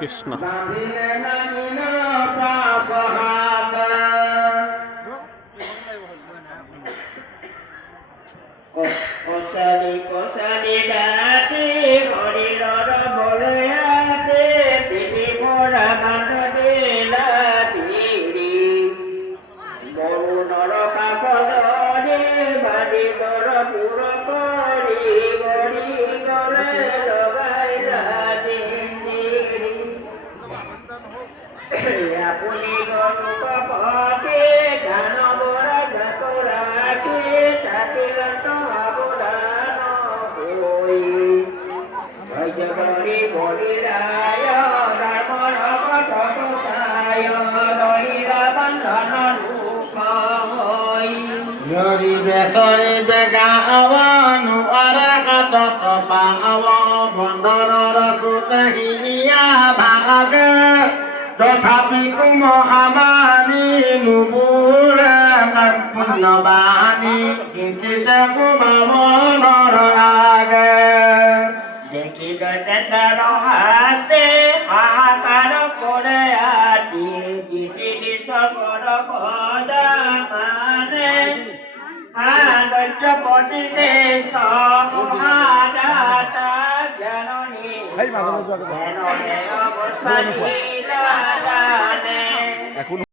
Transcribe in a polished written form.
কৃষ্ণ কষালি কষালি ডাকে হরির বলে আছে দিদি মোরা গান দিলা দিদি বরুণর পাগল রে বাড়ি দর পুরো করি গড়ি গলে লগাইলা দিদি আপনি গল্প পথে গান বড়া যত রাখে তাকে গান অবদান হই জগরি বলি রায় রামর কটকায় রহিলা বন্ধন রূপ হই Yoribe soribe gaawanu arakatot pangawa bondoro sute hiya bhage tothapi kumo amani nubura punabani kincita kubamonor age দেখি গেটার হাতে হাহাকার করে আছি পৃথিবী সকল পদা মানে আদর্শপতিতে সমাদাতা জননী জননী অবস্থা